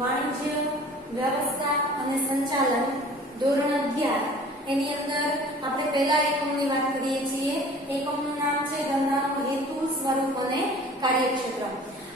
વાણિજ્ય વ્યવસ્થા અને સંચાલન ધોરણ 11 એની અંદર આપણે પહેલા એકમની વાત કરીએ છીએ. એકમનું નામ છે ધંધાનો હેતુ, સ્વરૂપ અને કાર્યક્ષેત્ર.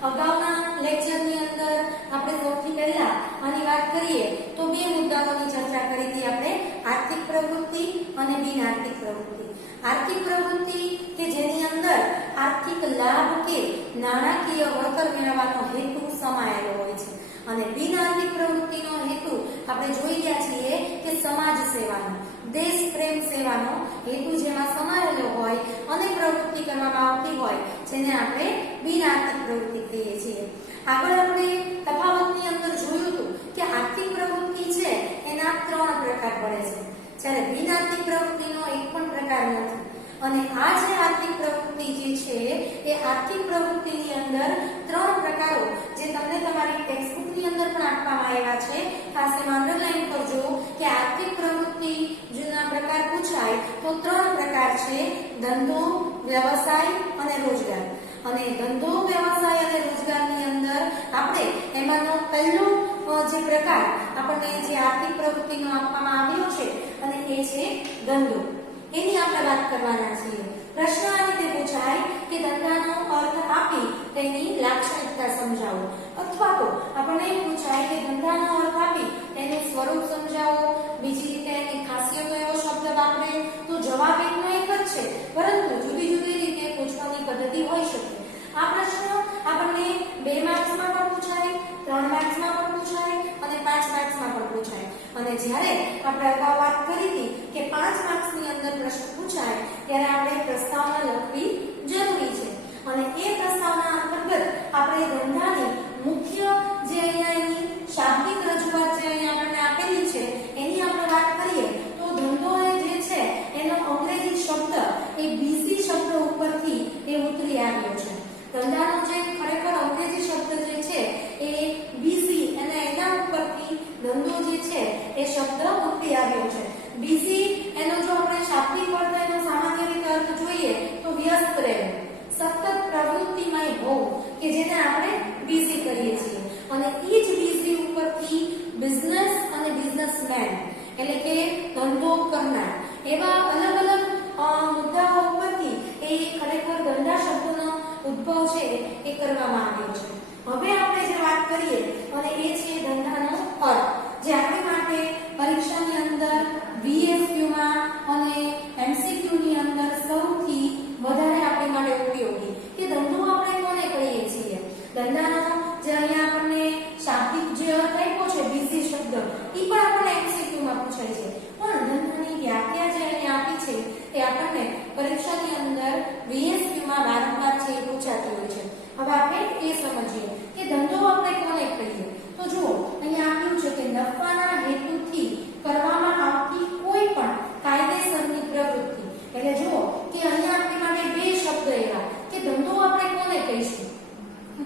અગાઉના લેક્ચરની અંદર આપણે સૌથી પહેલા આની વાત કરીએ તો બે મુદ્દાઓની ચર્ચા કરી હતી આપણે, આર્થિક પ્રવૃત્તિ અને બિન આર્થિક પ્રવૃત્તિ. આર્થિક પ્રવૃત્તિ કે જેની અંદર આર્થિક લાભ કે નાણાકીય વળતર મેળવવાનો હેતુ સમાયેલો હોય છે, અને બિન આર્થિક પ્રવૃત્તિનો હેતુ આપણે જોઈ ગયા છીએ કે સમાજ સેવાનો, દેશ પ્રેમ સેવાનો હેતુ જેમાં સમાયેલો હોય અને પ્રવૃત્તિ કરવામાં આવતી હોય જેને આપણે બિન આર્થિક પ્રવૃત્તિ કહીએ છીએ. આગળ આપણે તફાવતની અંદર જોયું હતું કે આર્થિક પ્રવૃત્તિ છે એના 3 પ્રકાર પડે છે, જ્યારે બિન આર્થિક પ્રવૃત્તિનો એક પણ પ્રકાર નથી. અને આ જે આર્થિક પ્રવૃત્તિ જે છે એ આર્થિક પ્રવૃત્તિની અંદર 3 પ્રકારો જે તમને તમારી ટેક્સ્ટબુકની અંદર પણ આપવામાં આવ્યા છે, ખાસ એમાં અંડરલાઈન કરજો કે આર્થિક પ્રવૃત્તિ જેના પ્રકાર પૂછાય તો 3 પ્રકાર છે: ધંધો, વ્યવસાય અને રોજગાર. અને ધંધો, વ્યવસાય અને રોજગારની અંદર આપણે એમાંનો પહેલો જે પ્રકાર આપણને જે આર્થિક પ્રવૃત્તિનો આપવામાં આવ્યો છે અને એ છે ધંધો. એની આપણે વાત કરવાના છીએ. પ્રશ્ન આ રીતે પૂછાય કે ધંધાનો અર્થ આપી તેની લાક્ષણિકતા સમજાવો, અથવા તો આપણને એમ પૂછાય કે ધંધાનો અર્થ આપી તેનું સ્વરૂપ સમજાવો, બીજી રીતે એની ખાસિયતો એવો શબ્દ વાપરે. તો જવાબ એકનો એક જ છે, પરંતુ જુદી જુદી રીતે પૂછવાની પદ્ધતિ હોઈ શકે. આ પ્રશ્ન આપણને 2 માર્ક્સમાં પણ પૂછાય, 3 માર્ક્સમાં પણ પૂછાય અને 5 માર્ક્સમાં પણ પૂછાય. અને જ્યારે આપણે અગાઉ વાત કરી હતી કે 5 માર્ક્સની અંદર પ્રશ્ન પૂછાય ત્યારે આપણે પ્રસ્તાવના લખવી જરૂરી છે. અને એ પ્રસ્તાવના અંતર્ગત આપણે ધંધાની મુખ્ય જે અહીંયા એની શાબ્દિક રજૂઆત જે અહીંયા આપણને આપેલી છે એની આપણે વાત કરીએ તો ધંધો જે છે એનો અંગ્રેજી શબ્દ એ બીસી શબ્દ ઉપરથી એ ઉતરી આવ્યો છે. ધંધાનો જે ખરેખર અંગ્રેજી શબ્દ જે છે એ બીસી અને એના ઉપરથી ધંધો જે છે એ શબ્દ ઉતરી આવ્યો છે. બીસી એનો જો આપણે શાબ્દિક અર્થ એનો સામાન્ય રીતે અર્થ જોઈએ તો વ્યસ્ત રહેવું, સતત પ્રવૃત્તિમય હોવું, કે જેને આપણે બીસી કહીએ છીએ. અને એ જ બીસી ઉપરથી બિઝનેસ અને બિઝનેસમેન એટલે કે ધંધો કરનાર એવા અલગ અલગ મુદ્દાઓ ઉપરથી એ ખરેખર ધંધા શબ્દનો ઉદ્ભવ છે એ કરવામાં આવ્યો છે. હવે આપણે જે વાત કરીએ અને એ છે ધંધાનો અર્થ, જે આપણી માટે પરીક્ષાની અંદર VSQ માં અને MCQ ની અંદર સૌથી વધારે આપણી માટે ઉપયોગી કે ધંધો આપણે કોને કહીએ છીએ. ધંધાનો જે અહીંયા આપણને શાબ્દિક જે અર્થ આપ્યો છે બીસી શબ્દ એ પણ આપણને MCQ માં પૂછાય છે, પણ ધંધાની વ્યાખ્યા જે અહીંયા આપી છે એ આપણને પરીક્ષાની અંદર VSQ માં વારંવાર છે એ પૂછાતી હોય છે. હવે આપણે એ સમજીએ કે ધંધો આપણે કોને કહીએ. તો જુઓ અહીંયા આપ્યું છે કે નફાના હેતુથી કરવામાં આવતી કોઈ પણ કાયદેસરની પ્રવૃત્તિ. એટલે જુઓ કે અહીંયા આપણી માટે 2 શબ્દ એવા કે ધંધો આપણે કોને કહીશું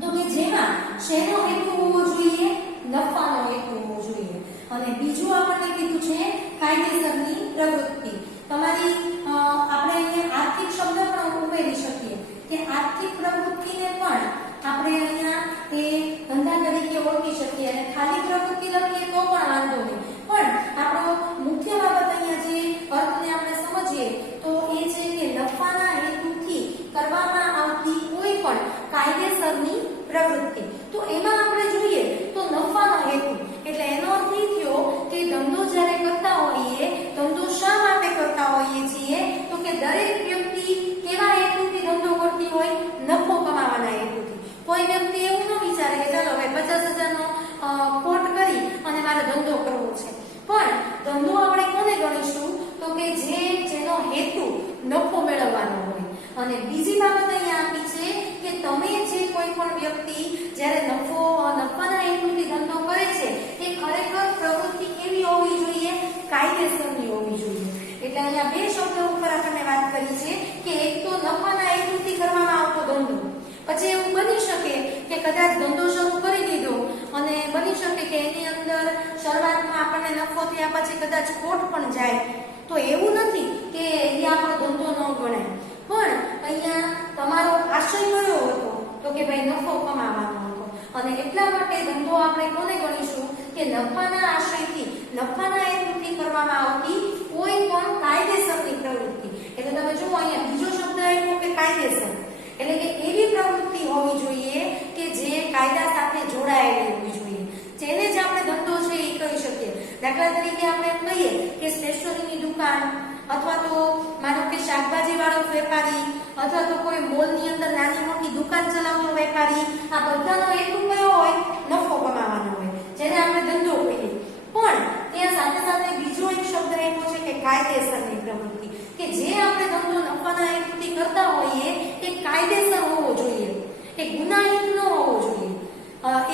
તો કે જેમાં શેનો હેતુ હોવો જોઈએ, નફાનો હેતુ હોવો જોઈએ. અને બીજું આપણને કીધું છે કાયદેસરની પ્રવૃત્તિ. તમારી આપણે અહીંયા આર્થિક શબ્દ પણ ઉમેરી શકીએ કે આર્થિક પ્રવૃત્તિને પણ આપણે અહીંયા એ ધંધા તરીકે ઓળખી શકીએ અને ખાલી પ્રવૃત્તિ લખીએ તો પણ વાંધો નહીં. પણ આપણો મુખ્ય બાબત અહીંયા જે અર્થને આપણે સમજીએ તો એ છે કે નફાના હેતુથી કરવામાં આવતી કોઈ પણ કાયદેસરની પ્રવૃત્તિ. તો એમાં આપણે જોઈએ તો નફાનો હેતુ એટલે એનો અર્થ એ થયો કે ધંધો જ્યારે કરતા હોઈએ, ધંધો શા માટે કરતા હોઈએ છીએ તો કે દરેક વ્યક્તિ કેવા હેતુથી ધંધો કરતી હોય, નફો કમાવાના હેતુથી. કોઈ વ્યક્તિ એવું ન વિચારે કે ચાલો હવે 50,000 નો કોટ કરી અને મારે ધંધો કરવો છે. પણ ધંધો આપણે કોને ગણીશું તો કે જેનો હેતુ નફો મેળવવાનો હોય. અને બીજી બાબત અહીંયા આપી છે કે તમે જે કોઈ પણ વ્યક્તિ જ્યારે નફાના હેતુથી ધંધો કરે છે એ ખરેખર પ્રવૃત્તિ કેવી હોવી જોઈએ, કાયદેસરની હોવી જોઈએ. એટલે અહીંયા 2 શબ્દો ઉપર આપણને વાત કરી છે કે એક તો નફાના હેતુથી કરવામાં આવતો ધંધો. પછી એવું બની શકે કે કદાચ ધંધો શરૂ કરી દીધો અને બની શકે કે એની અંદર શરૂઆતમાં આપણને નફો થયા પછી કદાચ ખોટ પણ જાય. તો એવું નથી કે એ આપણો ધંધો ન ગણાય, પણ અહીંયા તમારો આશય કયો હતો તો કે ભાઈ નફો કમાવાનો હતો. અને એટલા માટે ધંધો આપણે કોને ગણીશું નફાના આશયથી નફાના હેતુથી કરવામાં આવતી કોઈ પણ કાયદેસરની પ્રવૃત્તિ. એટલે તમે જુઓ અહીંયા બીજો શબ્દ આવ્યો કે કાયદેસર, એટલે કે એવી પ્રવૃત્તિ હોવી જોઈએ કે જે કાયદા સાથે જોડાયેલી હોવી જોઈએ, જેને જ આપણે ધંધો છે એ કહી શકીએ. દાખલા તરીકે આપણે એમ કહીએ કે સ્ટેશનરીની દુકાન, અથવા તો માનો કે શાકભાજી વાળો વેપારી, અથવા તો કોઈ મોલની અંદર નાની મોટી દુકાન ચલાવતો વેપારી, આ બધાનો હેતુ કયો હોય? નફો કમાવાનો હોય, જેને આપણે ધંધો કહીએ. પણ ત્યાં સાથે સાથે બીજો એક શબ્દ આપ્યો છે કે કાયદેસરની પ્રવૃત્તિ, કે જે આપણે ધંધો નફાના હેતુથી કરતા હોઈએ એ કાયદેસર હોવો જોઈએ, એ ગુનાહિત ન હોવો જોઈએ.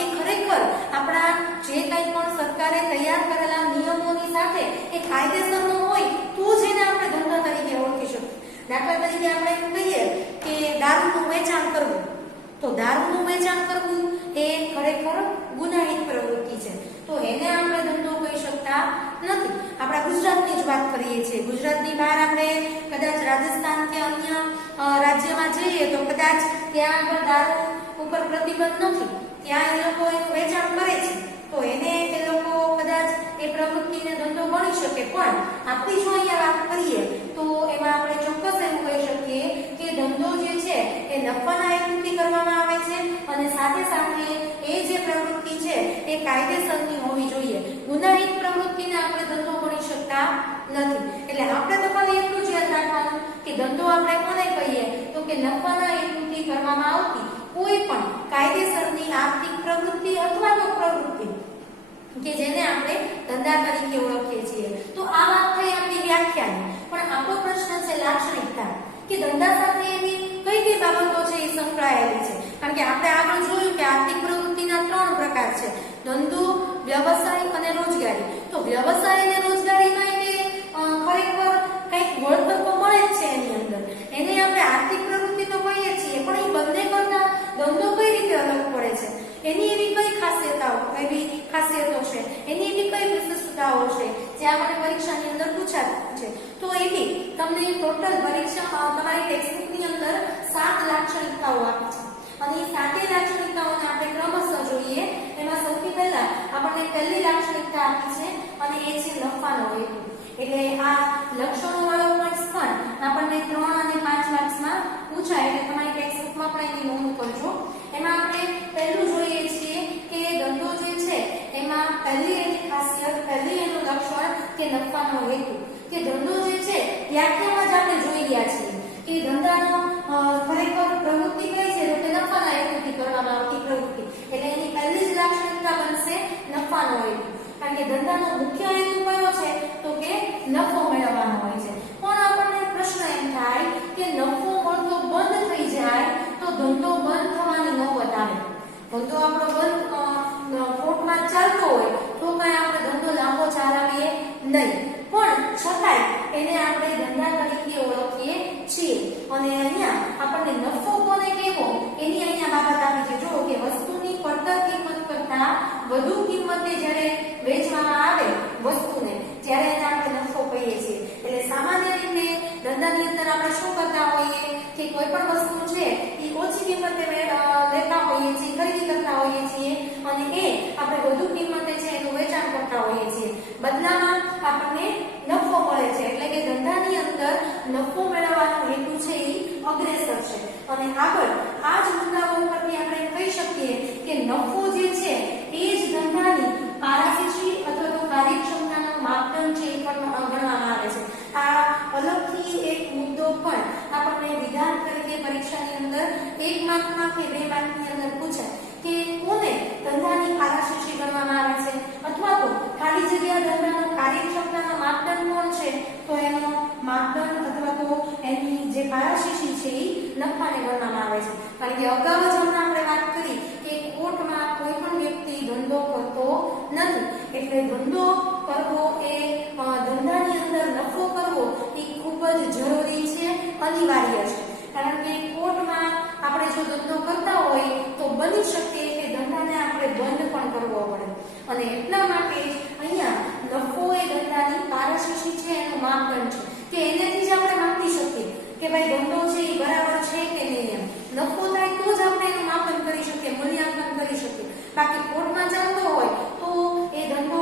એ ખરેખર આપણા જે કંઈ પણ સરકારે તૈયાર કરેલા નિયમોની સાથે એ કાયદેસરનો હોય તો જ એને આપણે ધંધા તરીકે ઓળખી શકીએ. દાખલા તરીકે આપણે એમ કહીએ કે દારૂનું વેચાણ કરવું, તો દારૂનું વેચાણ કરવું એ ખરેખર ગુનાહિત પ્રવૃત્તિ છે, તો એને આપણે ધંધો કહી શકતા નથી. આપણા ગુજરાતની જ વાત કરીએ છીએ, ગુજરાતની બહાર આપણે કદાચ રાજસ્થાન કે અન્ય રાજ્યમાં જઈએ તો કદાચ ત્યાં આગળ દારૂ ઉપર પ્રતિબંધ નથી, ત્યાં એ લોકો એનું વેચાણ કરે છે, તો એને એ લોકો કદાચ એ પ્રવૃત્તિને ધંધો ગણી શકે. પણ આપણી જો અહીંયા વાત કરીએ તો એમાં આપણે ચોક્કસ એવું કહી શકીએ કે ધંધો જે છે એ નફાના હેતુથી કરવામાં આવે છે, અને સાથે સાથે એ જે પ્રવૃત્તિ છે એ કાયદેસરની હોવી જોઈએ. ગુનાહિત પ્રવૃત્તિને આપણે ધંધો ગણી શકતા નથી. એટલે આપણે તો ખાલી એટલું જ યાદ રાખવાનું કે ધંધો આપણે કોને કહીએ તો કે નફાના હેતુથી કરવામાં આવતી કોઈ પણ કાયદેસરની આર્થિક પ્રવૃત્તિ અથવા તો પ્રવૃત્તિ કે જેને આપણે ધંધા તરીકે ઓળખીએ છીએ. તો આ વાત થઈ આપણી વ્યાખ્યાની. પણ આપણો પ્રશ્ન છે લાક્ષણિકતા, કે ધંધા સાથે એની કઈ કઈ બાબતો છે એ સંકળાયેલી છે. કારણ કે આપણે આગળ જોયું કે આર્થિક પ્રવૃત્તિના 3 પ્રકાર છે: ધંધો, વ્યવસાય અને રોજગારી. તો વ્યવસાય અને રોજગારીમાં એને ખરેખર કંઈક વળતર તો મળે જ છે એની અંદર, એને આપણે આર્થિક પ્રવૃત્તિ તો કહીએ છીએ, પણ એ બંને કરતા ધંધો કઈ રીતે અલગ પડે છે, એની એવી કઈ ખાસિયતો છે, એની એવી કઈ વિશિષ્ટતાઓ છે જે આપણે પરીક્ષાની અંદર પૂછાતી છે. તો એની તમને ટોટલ પરીક્ષા તમારી ટેક્સ્ટબુકની અંદર 7 લાક્ષણિકતાઓ આપી છે, અને એ 7 લાક્ષણિકતાઓને આપણે ક્રમશઃ જોઈએ. એમાં સૌથી પહેલા આપણને પહેલી લાક્ષણિકતા આપી છે અને એ છે નફાનો હેતુ. એટલે આ લક્ષણો વાળો પોઈન્ટ્સ પણ આપણને 3 અને 5 માર્ક્સમાં પૂછાય, એટલે તમારી ટેક્સ્ટબુકમાં પણ એની નોંધ કરજો. એમાં આપણે પહેલું જોઈએ છીએ કે ધંધો જે છે એમાં પહેલી એની ખાસિયત, પહેલી એનું લક્ષણ કે નફાનો હેતુ. કે ધંધો જે છે વ્યાખ્યામાં જ આપણે જોઈ ગયા છીએ કે ધંધાનો ખરેખર પ્રવૃત્તિ કઈ છે તો કે નફાના હેતુથી કરવામાં આવતી પ્રવૃત્તિ. એટલે એની પહેલી જ લાક્ષણિકતા બનશે નફાનો હેતુ. કારણ કે ધંધાનો મુખ્ય હેતુ કયો છે તો કે નફો મેળવવાનો હોય છે. પણ આપણને પ્રશ્ન એમ થાય કે નફો મળતો બંધ થઈ જાય તો ધંધો બંધ થવાની નોબત આવે. ધંધો આપણો બંધ ખોટમાં ચાલતો હોય તો કઈ આપણે ધંધો લાંબો ચલાવીએ નહીં, પણ છતાંય એને આપણે ધંધા તરીકે ઓળખીએ છીએ. અને અહીંયા આપણને નફો કોને કહેવો એની અહીંયા બાબત આપી છે. જો કે વસ્તુની પડતર કિંમત કરતા વધુ કિંમતે જ્યારે વેચવામાં આવે વસ્તુને ત્યારે એને આપણે નફો કહીએ છીએ. એટલે સામાન્ય રીતે ધંધાની અંદર આપણે શું કરતા હોઈએ કે કોઈ પણ વસ્તુ છે એ ઓછી કિંમતે લેતા હોઈએ છીએ, ખરીદી કરતા હોઈએ છીએ, અને એ આપણે વધુ કિંમતે છે એનું વેચાણ કરતા હોઈએ છીએ. બદલામાં આપણને નફો મળે છે. એટલે કે ધંધાની અંદર નફો મેળવવાનો હેતુ છે એ અગ્રેસર છે. અને આગળ આ જ મુદ્દાઓ ઉપરથી આપણે કહી શકીએ કે નફો જે છે એ જ ધંધાની પારદર્શી અથવા તો કાર્યક્ષમતાનો માપદંડ છે એ પણ ગણવામાં આવે છે. આ અલગથી એક મુદ્દો પણ આપણને વિધાન તરીકે પરીક્ષાની અંદર 1 માર્કમાં કે 2 માર્કની અંદર પૂછાય કે કોને ધંધાની પારદર્શી ગણવામાં આવે છે, અથવા તો ખાલી જગ્યા ધંધાનો કાર્યક્ષમતાનો માપદંડ કોણ છે તો એનો માપદંડ અથવા તો એની જે પારદર્શી છે એ નફાને ગણવામાં આવે છે. કારણ કે અગાઉ જ હમણાં આપણે વાત કરી કે કોર્ટમાં કોઈ પણ વ્યક્તિ ધંધો કરતો નથી, એટલે ધંધો કરવો એ ધંધાની અંદર નફો કરવો એ ખૂબ જ જરૂરી છે, અનિવાર્ય છે. કારણ કે કોર્ટમાં આપણે જો ધંધો કરતા હોય તો બની શકે કે ધંધાને આપણે બંધ પણ કરવો પડે, અને એટલા માટે અહીંયા નફો એ ધંધાની પારદર્શી છે એનો માપદંડ છે કે એનાથી જ આપણે માપી શકીએ કે ભાઈ ધંધો છે એ બરાબર છે કે નહીં. એમ નફો થાય તો જ આપણે એનું માપન કરી શકીએ, મૂલ્યાંકન કરી શકીએ. બાકી કોર્ટમાં ચાલતો હોય તો એ ધંધો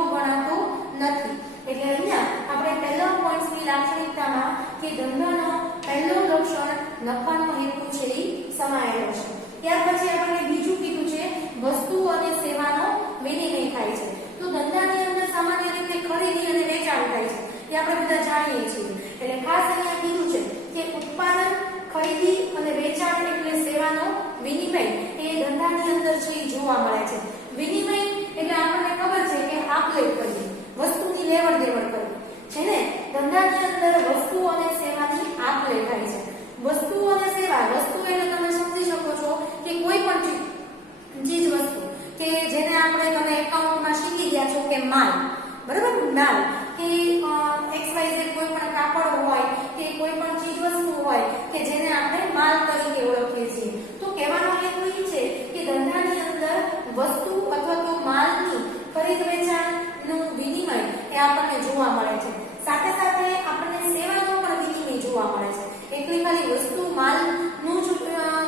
એ આપણે બધા જાણીએ છીએ. એટલે ખાસ અહીંયા કીધું છે કે ઉત્પાદન, ખરીદી અને વેચાણ એટલે સેવાનો વિનિમય એ ધંધાની અંદર છે એ જોવા મળે છે. વિનિમય એટલે આપણને ખબર છે કે આપ-લે કરવી, વસ્તુની લેવડ-દેવડ કરવી છે ને. ધંધાની અંદર વસ્તુ અને સેવાની આપ-લે થાય છે. વસ્તુ અને સેવા, વસ્તુ એટલે તમે સમજી શકો છો કે કોઈ પણ ચીજ વસ્તુ કે જેને આપણે તમે એકાઉન્ટમાં શીખી ગયા છો કે માલ, બરાબર, માલ કે XYZ કોઈ પણ કાપડ હોય કે કોઈ પણ ચીજ વસ્તુ હોય કે જેને આપણે માલ તરીકે ઓળખીએ છીએ. તો કહેવાનો હેતુ એ છે કે ધંધાની અંદર વસ્તુ અથવા તો માલની ખરીદ વેચાણનું વિનિમય એ આપણને જોવા મળે છે. સાથે સાથે આપણને સેવાનો પણ વિનિમય જોવા મળે છે. એટલી ખાલી વસ્તુ માલનું જ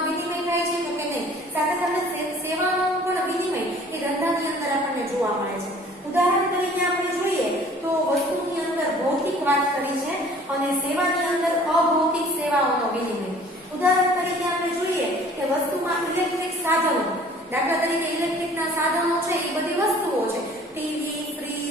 વિનિમય થાય છે તો કે નહીં, સાથે સાથે સેવાનો પણ વિનિમય એ ધંધાની અંદર આપણને જોવા મળે છે. ઉદાહરણ તરીકે આપણે જોઈએ તો વસ્તુની અંદર ભૌતિક વાત કરી છે અને સેવાની અંદર અભૌતિક સેવાઓનો વિનિમય. ઉદાહરણ તરીકે આપણે જોઈએ કે વસ્તુમાં ઇલેક્ટ્રિક સાધનો, દાખલા તરીકે ઇલેક્ટ્રિકના સાધનો છે એ બધી વસ્તુઓ છે. ટીવી, ફ્રીજ,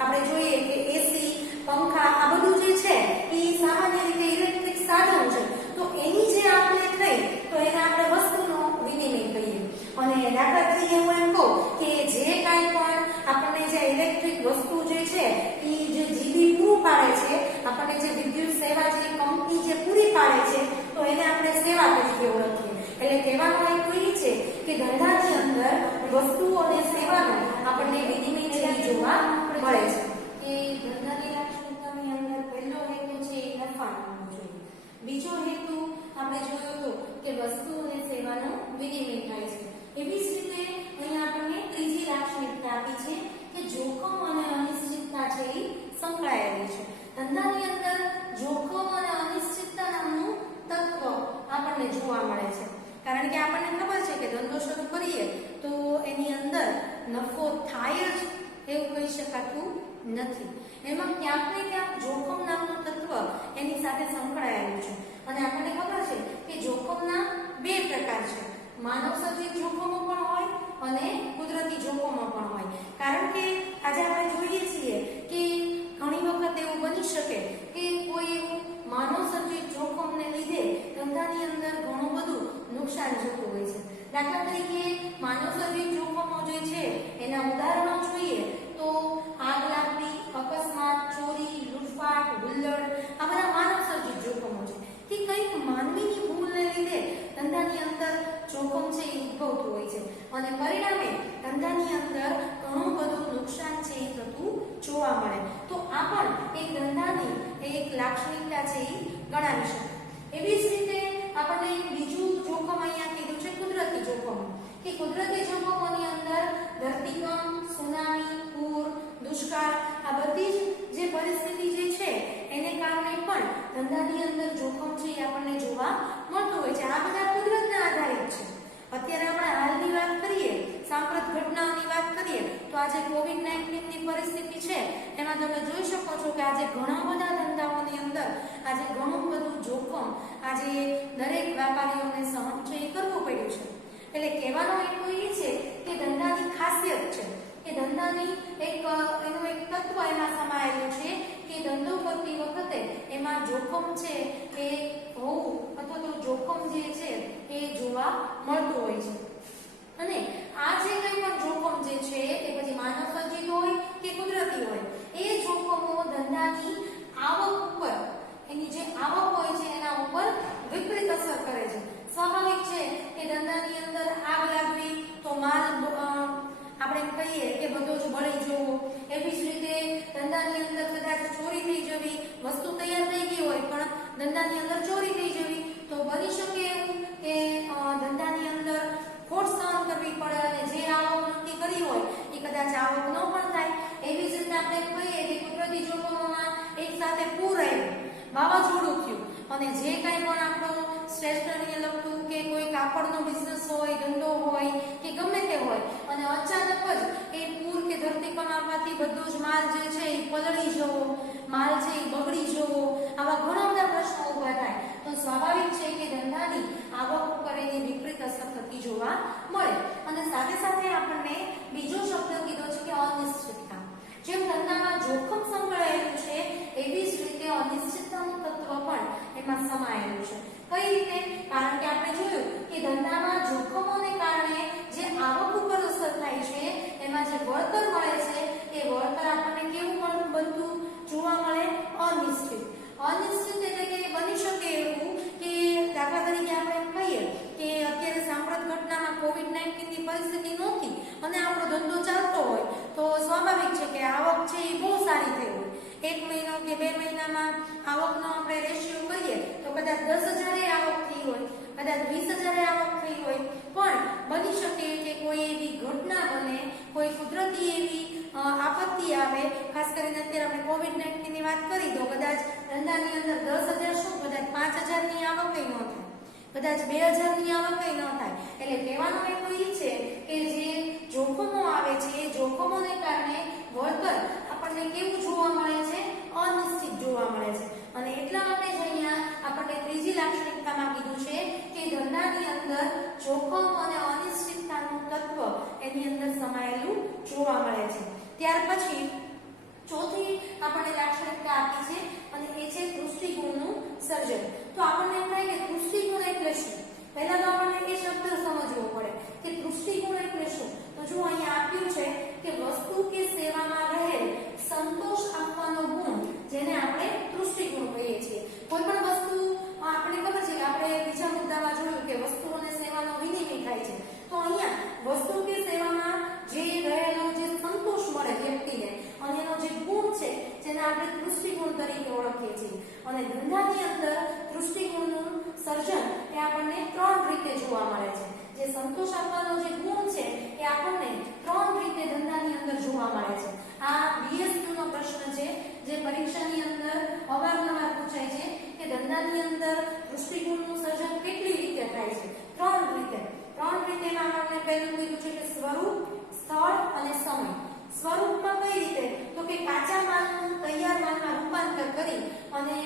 આપણે જોઈએ કે એસી, પંખા, આ બધું જે છે એ સામાન્ય રીતે ઇલેક્ટ્રિક સાધનો છે. તો એની જે આપણે થઈ તો એને આપણે વસ્તુનો વિનિમય કહીએ. અને દાખલા તરીકે હું એમ કહું કે જે કાંઈ પણ આપણને જે ઇલેક્ટ્રિક વસ્તુ જે છે એ જે જીબી પૂરું પાડે છે, આપણને જે વિદ્યુત સેવા જે કંપની જે પૂરી પાડે છે તો એને આપણે સેવા તરીકે ઓળખીએ. એટલે કહેવાનો હેતુ એ છે કે ધંધાની અંદર વસ્તુ અને સેવાનો આપણને વિનિમય છે જોવા મળે છે. કે ધંધાની લાક્ષણિકતાની અંદર પહેલો હેતુ છે એ નફાનો જોઈએ. બીજો હેતુ આપણે જોયો હતો કે વસ્તુ અને સેવાનો વિનિમય થાય છે. એવી જ રીતે અહીંયા આપણને ત્રીજી લાક્ષણિકતા આપી છે કે જોખમ અને અનિશ્ચિતતા છે એ સંકળાયેલી છે. ધંધાની અંદર જોખમ અને અનિશ્ચિતતા નામનું તત્વ આપણને જોવા મળે છે. કારણ કે આપણને ખબર છે કે ધંધો શરૂ કરીએ તો એની અંદર નફો થાય જ એવું કહી શકાતું નથી. એમાં ક્યાંક ને ક્યાંક જોખમ નામનું તત્વ એની સાથે સંકળાયેલું છે. અને આપણને ખબર છે કે જોખમના બે પ્રકાર છે. માનવ સર્જિત જોખમો પણ હોય અને કુદરતી જોખમો પણ હોય. કારણ કે આજે આપણે જોઈએ છીએ કે ઘણી વખત એવું બની શકે કે કોઈ એવું માનવ સર્જિત જોખમને લીધે ધંધાની અંદર ઘણું બધું નુકસાન જતું હોય છે. દાખલા તરીકે માનવ સર્જિત જોખમો જે છે એના ઉદાહરણો જોઈએ તો આગ લાગવી, અકસ્માત, ચોરી, લૂંટફાટ, હુલ્લડ, આ બધા માનવ સર્જિત જોખમો છે કે કંઈક માનવીની ભૂલને લીધે ધંધાની અંદર જોખમ છે એ ઉદ્ભવતું હોય છે અને પરિણામે ધંધાની અંદર ઘણું બધું નુકસાન છે એ થતું જોવા મળે. તો આ પણ એક ધંધાની એક લાક્ષણિકતા છે એ ગણાવી શકાય. એવી જ રીતે આપણને બીજું જોખમ અહીંયા કીધું છે કુદરતી જોખમો. કે કુદરતી જોખમોની અંદર ધરતીકંપ, સુનામી, પૂર, દુષ્કાળ, આ બધી જે પરિસ્થિતિ જે છે એને કારણે પણ ધંધાની અંદર જોખમ છે એ આપણને જોવા મળતું હોય છે. આ બધા કુદરતના આધારિત છે. અત્યારે આપણે હાલની વાત કરીએ, સાંપ્રત ઘટનાઓની વાત કરીએ તો આજે કોવિડ-19ની પરિસ્થિતિ છે એમાં તમે જોઈ શકો છો કે આજે ઘણા બધા ધંધાઓની અંદર આજે ઘણું બધું જોખમ આજે દરેક વેપારીઓને સહન છે એ કરવું પડ્યું છે. એટલે કહેવાનો હેતુ એ છે કે ધંધાની ખાસિયત છે કે ધંધાની એનું એક તત્વ એમાં સમાયેલું છે કે ધંધો કરતી વખતે એમાં જોખમ છે એ હોવું અથવા તો જોખમ જે છે એ જોવા મળતું હોય છે. અને આ જે કંઈ પણ જોખમ જે છે એ પછી માનવ સર્જિત હોય કે કુદરતી હોય, એ જોખમો ધંધાની આવક ઉપર, એની જે આવક હોય છે એના ઉપર વિપરીત અસર કરે છે. સ્વાભાવિક છે કે ધંધાની અંદર આગ લાગવી તો માલ આપણે કહીએ કે બધો જ બળી જવો. એવી જ રીતે ધંધાની અંદર કદાચ ચોરી થઈ જવી, વસ્તુ તૈયાર થઈ ગઈ હોય પણ ધંધાની અંદર ચોરી થઈ જવી તો બની શકે એવું કે ધંધાની અંદર ખોટ સહન કરવી પડે અને જે આવક નક્કી કરી હોય એ કદાચ આવક ન પણ થાય. એવી જ રીતે આપણે કહીએ કે કુદરતી જોખમોમાં એક સાથે પૂર આવ્યું, વાવાઝોડું થયું અને જે કાંઈ પણ આપણો સ્ટેશનરીને લગતું કે કોઈ કાપડનો બિઝનેસ હોય, ધંધો હોય કે ગમે તે હોય અને અચાનક જ એ પૂર કે ધરતીકંપ આવવાથી બધો જ માલ જે છે એ પલળી જવો, માલ છે એ બગડી જવો, આવા ઘણા બધા પ્રશ્નો ઊભા થાય તો સ્વાભાવિક છે કે ધંધાની આવક ઉપર એની વિપરીત અસર થતી જોવા મળે. અને સાથે સાથે આપણને બીજો શબ્દ કીધો છે કે અનિશ્ચિતતા. જેમ ધંધામાં જોખમ સંકળાયેલું છે સમાયેલું છે. કઈ રીતે? કારણ કે આપણે જોયું કે ધંધામાં જોખમોને કારણે જે આવક ઉપર અસર થાય છે, એમાં જે વળતર મળે છે એ વળતર આપણને કેવું બનતું જોવા મળે? અનિશ્ચિત. અનિશ્ચિત એટલે કે બની શકે એવું કે દાખલા તરીકે આપણે એમ કહીએ કે અત્યારે સાંપ્રત ઘટનામાં કોવિડ-19 ની પરિસ્થિતિ નહોતી અને આપણો ધંધો ચાલતો હોય તો સ્વાભાવિક છે કે આવક છે એ બહુ સારી થઈ હોય. 1 મહિનો કે 2 મહિનામાં આવકનો આપણે રેશિયો કરીએ તો કદાચ 10,000 આવક થઈ હોય, કદાચ 20,000 આવક થઈ હોય, પણ બની શકે કે કોઈ એવી ઘટના બને, કોઈ કુદરતી એવી આપત્તિ આવે. ખાસ કરીને અત્યારે આપણે કોવિડ-19 ની વાત કરી તો કદાચ ધંધાની અંદર 10,000 શું કદાચ 5,000 ની આવક ન થાય, કદાચ 2,000 ની આવક ન થાય. એટલે કહેવાનો હેતુ એ છે કે જે જોખમો આવે છે એ જોખમોને કારણે વળતર આપણને કેવું જોવા મળે છે? અનિશ્ચિત જોવા મળે છે. અને એટલા માટે જ અહીંયા આપણને ત્રીજી લાક્ષણિકતામાં કીધું છે કે ધંધાની અંદર જોખમ અને અનિશ્ચિતતાનું તત્વ એની અંદર સમાયેલું જોવા મળે છે. ત્યાર પછી ચોથી આપણને લાક્ષણિકતા આપી છે અને એ છે દૃષ્ટિકોણનું સર્જન. તો આપણને એમ થાય કે દૃષ્ટિકોણ એટલે શું? પહેલા તો આપણને એ શબ્દ સમજવો પડે કે દૃષ્ટિકોણ એટલે શું. તો જો અહીંયા આપ્યું છે કે વસ્તુ કે સેવામાં રહેલ સંતોષ આપવાનો ગુણ, જેને આપણે દૃષ્ટિકોણ કહીએ છીએ. કોઈ પણ વસ્તુ આપણને ખબર છે કે આપણે બીજા મુદ્દામાં જોયું કે વસ્તુ અને સેવાનો વિનિમય થાય છે. તો અહીંયા વસ્તુ કે સેવામાં જે રહેલો જે સંતોષ મળે વ્યક્તિને અને એનો જે ગુણ છે જેને આપણે દૃષ્ટિકોણ તરીકે ઓળખીએ છીએ. અને ધંધાની અંદર દૃષ્ટિકોણનું સર્જન એ આપણને 3 રીતે જોવા મળે છે. જે સંતોષ આપવાનો જે ગુણ છે એ આપણને 3 રીતે ધંધાની અંદર જોવા મળે છે. આ BSQ નો પ્રશ્ન છે જે પરીક્ષાની અંદર અવારનવાર પૂછાય છે કે ધંધાની અંદર દૃષ્ટિકોણનું સર્જન કેટલી રીતે થાય છે? 3 રીતે. 3 રીતેમાં આપણને પહેલું કીધું છે કે સ્વરૂપ, સ્થળ અને સમય. સ્વરૂપમાં કઈ રીતે? તો કે કાચા માલનું તૈયાર માલમાં રૂપાંતર કરી અને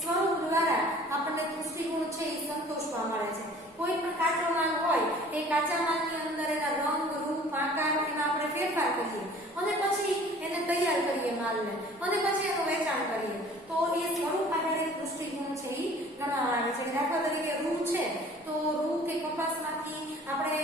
સ્વરૂપ દ્વારા આપણને દૃષ્ટિકોણ છે એ સંતોષવા મળે છે. કોઈ પણ કાચો માલ હોય એ કાચા માલની અંદર એના રંગ, રૂપ, આકાર એમાં આપણે ફેરફાર કરીએ અને પછી એને તૈયાર કરીએ માલને અને પછી એનું વેચાણ કરીએ તો એ સ્વરૂપ આધારિત દૃષ્ટિકોણ છે એ ગણવામાં આવે છે. દાખલા તરીકે રૂ છે તો રૂ કે કપાસમાંથી આપણે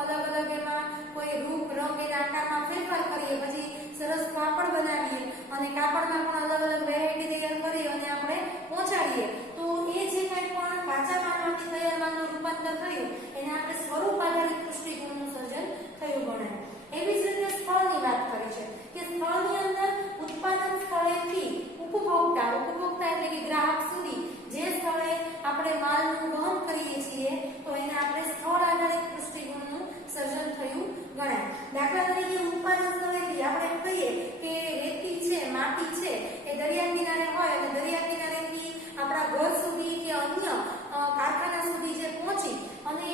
અલગ અલગ એમાં કોઈ રૂપ, રંગ એના આકારમાં ફેરફાર કરીએ, પછી સરસ કાપડ બનાવીએ અને કાપડમાં પણ અલગ અલગ વેરાયટી તૈયાર કરીએ અને આપણે પહોંચાડીએ તો એ જે કંઈ પણ કાચા માલમાંથી તૈયાર માલનું રૂપાંતર થયું એને આપણે સ્વરૂપ આધારિત દૃષ્ટિકોણનું સર્જન થયું ગણાય. એવી જ રીતે સ્થળની વાત કરી છે કે સ્થળની અંદર ઉત્પાદન સ્થળેથી ઉપભોક્તા એટલે કે ગ્રાહક સુધી જે સ્થળે આપણે માલનું વહન કરીએ છીએ તો એને આપણે સ્થળ આધારિત દૃષ્ટિકોણનું સર્જન થયું ગણાય. દાખલા તરીકે ઉત્પાદન સ્થળેથી આપણે એમ કહીએ કે રેતી છે, માટી છે એ દરિયા કિનારે હોય અને દરિયા કિનારેથી આપણા ઘર સુધી કે અન્ય કારખાના સુધી જે પહોંચી અને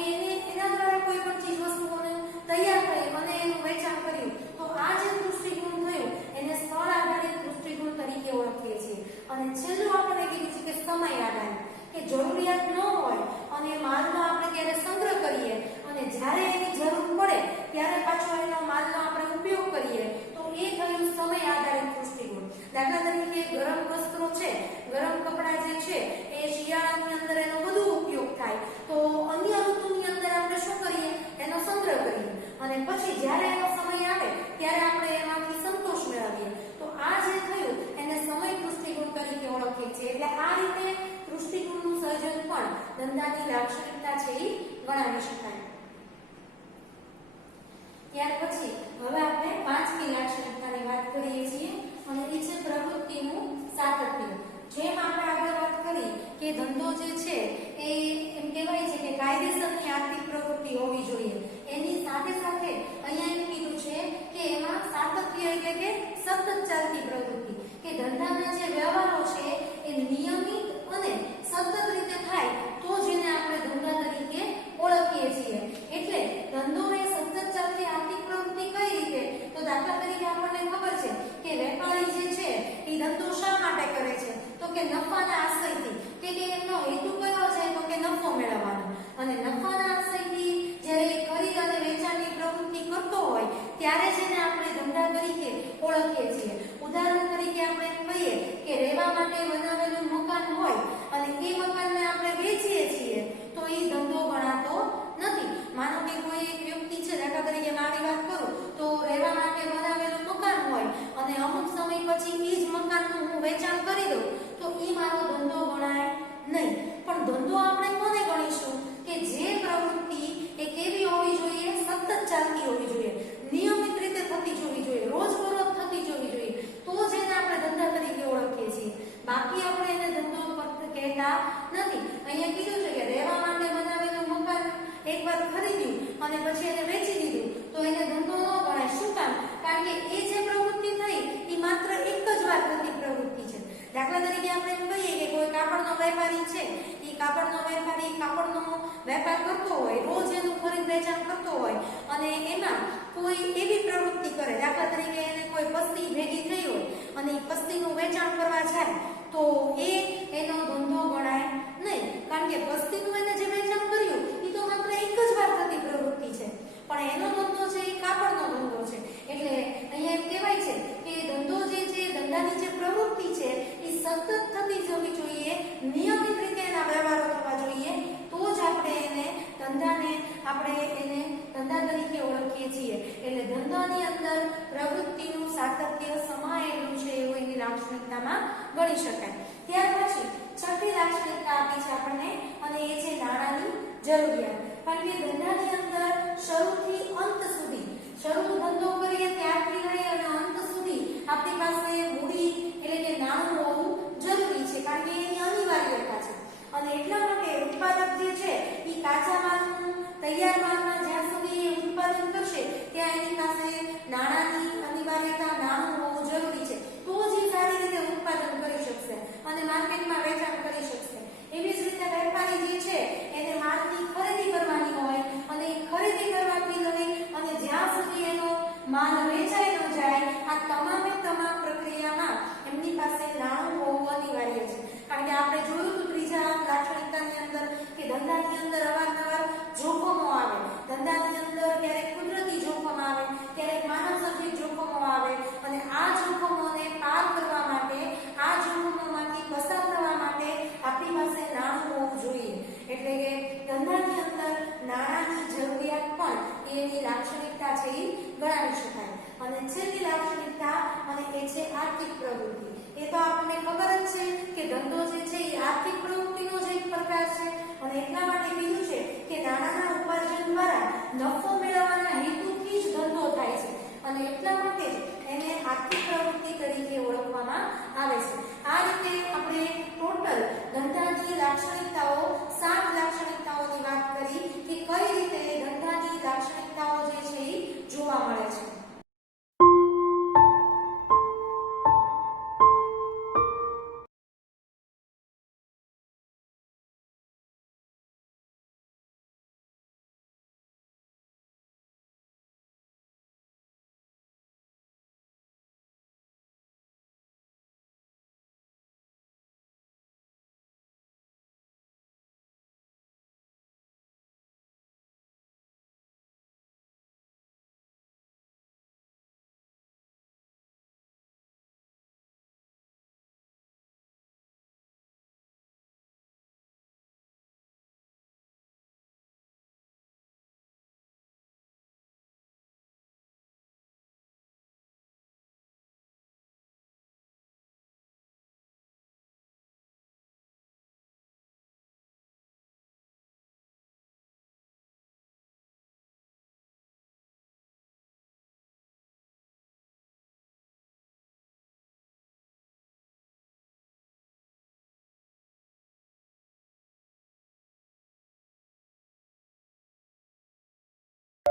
એના દ્વારા કોઈ પણ ચીજ વસ્તુઓને તૈયાર કરી અને એનું વેચાણ કર્યું તો આ જે દૃષ્ટિકોણ થયું એને સ્થળ આધારિત દૃષ્ટિકોણ તરીકે ઓળખીએ છીએ. અને છેલ્લું આપણે કીધું છે કે સમય આધારિત, કે જરૂરિયાત ન હોય અને માલનો આપણે ત્યારે સંગ્રહ કરીએ અને જ્યારે એની જરૂર પડે ત્યારે પાછો એનો માલનો આપણે ઉપયોગ કરીએ તો એ થયું સમય આધારિત દૃષ્ટિકોણ. દાખલા તરીકે ગરમ વસ્ત્રો છે, ગરમ કપડાં જે છે એ શિયાળાની અંદર એનો વધુ ઉપયોગ થાય તો અન્ય ઋતુની અંદર આપણે શું કરીએ? એનો સંગ્રહ કરીએ અને પછી જ્યારે એનો સમય આવે ત્યારે આપણે એમાંથી સંતોષ મેળવીએ તો આ જે થયું એને સમય દૃષ્ટિકોણ તરીકે ઓળખીએ છીએ. એટલે આ રીતે દૃષ્ટિકોણનું સર્જન પણ ધંધાની લાક્ષણિકતા છે એ ગણાવી શકાય. ત્યાર પછી હવે આપણે 5મી લાક્ષણિકતાની વાત કરીએ છીએ અને એ છે પ્રવૃત્તિનું સાતત્ય. જેમ આપણે આગળ વાત કરી કે ધંધો જે છે એ એમ કહેવાય છે કે કાયદેસરની આર્થિક પ્રવૃત્તિ હોવી જોઈએ, એની સાથે સાથે અહીંયા એમ કીધું છે કે એમાં સાતત્ય એટલે કે સતત ચાલતી પ્રવૃત્તિ, કે ધંધાના જે વ્યવહારો છે એ નિયમિત અને સતત રીતે થાય તો જેને આપણે ધંધા તરીકે ઓળખીએ છીએ. એટલે ધંધો એ સતત ચાલતી આર્થિક પ્રવૃત્તિ કઈ રીતે? તો દાખલા તરીકે આપણને ખબર છે કે વેપારી જે છે એ ધંધો શા માટે કરે છે? તો કે નફાના આશયથી, કે એમનો હેતુ કયો છે? તો કે નફો મેળવવાનો. અને નફાના આશયથી જ્યારે ખરીદ અને વેચાણની પ્રવૃત્તિ કરતો હોય ત્યારે જેને આપણે ધંધા તરીકે ઓળખીએ છીએ. ઉદાહરણ તરીકે આપણે એમ કહીએ કે રહેવા માટે બનાવેલું મકાન હોય અને એ મકાનને આપણે વેચીએ છીએ તો એ ધંધો ગણાતો નથી. માનો કે કોઈ એક વ્યક્તિ છે, દાખલા તરીકે મારી વાત કરું તો રહેવા માટે બનાવેલું મકાન હોય અને અમુક સમય પછી એ જ મકાનનું હું વેચાણ કરી દઉં તો એ મારો ધંધો ગણાય નહીં. પણ ધંધો આપણે કોને ગણીશું કે જે પ્રવૃત્તિ એ કેવી હોવી જોઈએ, સતત ચાલતી હોવી જોઈએ, નિયમિત રીતે થતી જોવી જોઈએ, રોજબરોજ થતી જોવી જોઈએ, તો જ એને આપણે ધંધા તરીકે ઓળખીએ છીએ. બાકી આપણે એને ધંધો કહેતા નથી. અહીંયા કીધું છે કે રહેવા માટે બનાવેલું મકાન એકવાર ખરીદ્યું અને પછી એને વેચી દીધું તો એને ધંધો ન ગણાય. શું કામ? કારણ કે એ જે પ્રવૃત્તિ થઈ એ માત્ર એક જ વાર થતી પ્રવૃત્તિ છે. દાખલા તરીકે આપણે એમ કહીએ કે કોઈ કાપડનો વેપારી છે, એ કાપડનો વેપારી કાપડનો વેપાર કરતો હોય, રોજ એનું ખરીદ વેચાણ કરતો હોય અને એમાં કોઈ એવી પ્રવૃત્તિ કરે, દાખલા તરીકે એને કોઈ પસ્તી ભેગી થઈ હોય અને એ પસ્તીનું વેચાણ કરવા જાય તો એનો ધંધો ગણાય નહીં. કારણ કે પસ્તીનું એને જે વેચાણ કર્યું એ તો માત્ર એક જ વાર થતી પ્રવૃત્તિ છે, પણ એનો ધંધો છે એ કાપડનો ધંધો છે. એટલે અહીંયા એમ કહેવાય છે કે ધંધો જે છે, ધંધાની જે પ્રવૃત્તિ છે એ સતત થતી જવી જોઈએ, નિયમિત રીતે એના વ્યવહારો થવા જોઈએ, તો જ આપણે એને ધંધા તરીકે ઓળખીએ છીએ. એટલે ધંધાની અંદર પ્રવૃત્તિનું સાતત્ય સમાયેલું છે એવું એની લાક્ષણિકતામાં ગણી શકાય. ત્યાર પછી છઠ્ઠી લાક્ષણિકતા આપી છે આપણને અને એ છે નાણાંની જરૂરિયાત. કારણ કે ધંધાની અંદર શરૂથી અંત સુધી, શરૂ ધંધો કરીએ ત્યારથી લઈ અને અંત સુધી આપણી પાસે મૂડી એટલે કે નાણું હોવું જરૂરી છે, કારણ કે એની અનિવાર્યતા છે. અને એટલા માટે ઉત્પાદક જે છે એ કાચા માલનું, તૈયાર માલના જ્યાં સુધી એ ઉત્પાદન કરશે ત્યાં એની પાસે નાણાંની અનિવાર્યતા, નાણું હોવું જરૂરી છે, તો જ એ સારી રીતે ઉત્પાદન કરી શકશે અને માર્કેટમાં વેચાણ કરી શકશે. એવી જ રીતે વેપારી જે છે એને માલની ખરીદી કરવાની હોય અને ખરીદી કરવાથી લઈ અને જ્યાં સુધી એનો માલ વેચાઈ ન જાય આ તમામે તમામ પ્રક્રિયામાં એમની પાસે નાણું હોવું અનિવાર્ય છે. કારણ કે આપણે જોયું હતું ત્રીજા લાક્ષણિકતાની અંદર કે ધંધાની અંદર અવારનવાર જોખમો આવે, ધંધાની અંદર ક્યારેક કુદરતી જોખમ આવે, ક્યારેક માનવ સર્જિત જોખમો આવે અને આ જોખમોને પાર કરવા માટે, આ જોખમોમાંથી પસાર થવા માટે આપણી પાસે નાણું હોવું જોઈએ. એટલે કે ધંધાની અંદર નાણાંની જરૂરિયાત પણ એની લાક્ષણિકતા છે એ ગણાવી શકાય. અને છેલ્લી લાક્ષણિકતા અને એ છે આર્થિક પ્રવૃત્તિ. એ તો આપણને ખબર જ છે કે ધંધો જે છે એ આર્થિક પ્રવૃત્તિનો જ એક પ્રકાર છે અને એટલા માટે કીધું છે કે નાણાંના ઉપાર્જન દ્વારા નફો મેળવવાના હેતુથી જ ધંધો થાય છે અને એટલા માટે જ એને આર્થિક પ્રવૃત્તિ તરીકે ઓળખવામાં આવે છે. આ રીતે આપણે ટોટલ ધંધાની લાક્ષણિકતાઓ